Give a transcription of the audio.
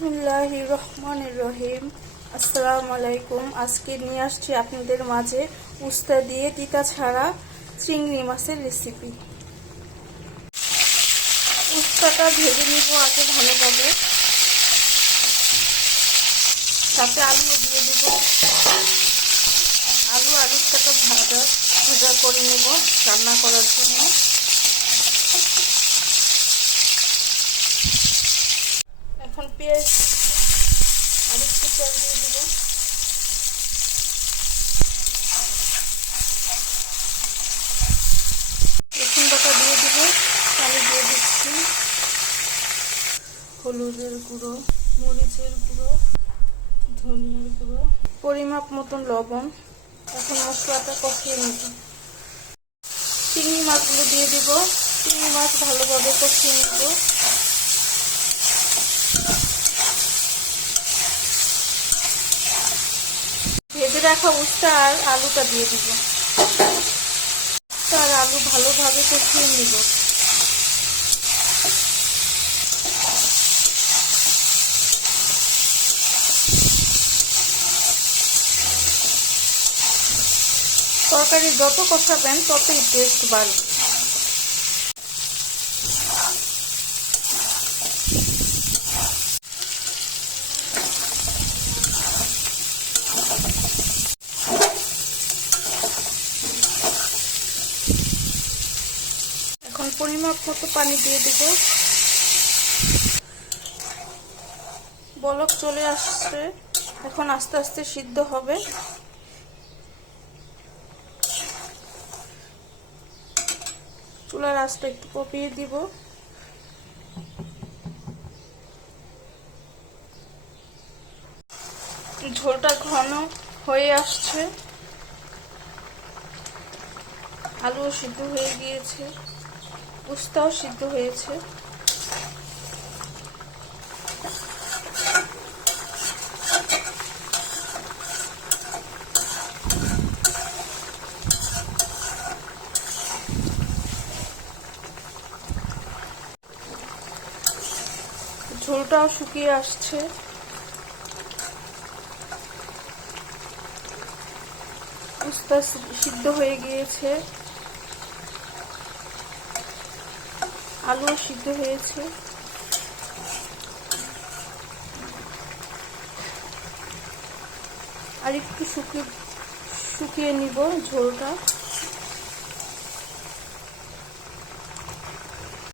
বিসমিল্লাহির রহমানির রহিম। আসসালামু আলাইকুম। আজকে নিয়ে আসছি আপনাদের মাঝে উস্তা দিয়ে তিতা ছাড়া চিংড়ি মাছের রেসিপি। উস্তাটা ভেজে নিব আগে ভালোভাবে, সাথে আলুও দিয়ে দিব। আলু আর উস্তাটা ভাজা করে নেব রান্না করার জন্য। এখন পেঁয়াজ আর একটু তেল দিয়ে দিব। রসুন বাটা দিয়ে দিব, পানি দিয়ে দিচ্ছি, হলুদের গুঁড়ো, মরিচের গুঁড়ো, ধনিয়ার গুঁড়ো, পরিমাপ মতন লবণ। এখন মশলাটা কষিয়ে নেব। চিংড়ি মাছগুলো দিয়ে দিব। চিংড়ি মাছ ভালোভাবে কষিয়ে নেব। ভেজে রাখা উস্তা আর আলুটা দিয়ে দিব। উস্তা আর আলু ভালোভাবে কষিয়ে নিব। তরকারি যত কষাবেন ততই টেস্ট বাড়বে। এখন পরিমাপ মতো পানি দিয়ে দেব। বলক চলে আসছে, এখন আস্তে আস্তে সিদ্ধ হবে। চুলার আঁচটা একটু কমিয়ে দিব। ঝোলটা ঘন হয়ে আসছে, আলুও সিদ্ধ হয়ে গিয়েছে, উস্তাও সিদ্ধ হয়েছে। ঝোলটাও শুকিয়ে আসছে। উস্তা সিদ্ধ হয়ে গিয়েছে, আলুও সিদ্ধ হয়েছে। আর একটু শুকিয়ে নিব ঝোলটা।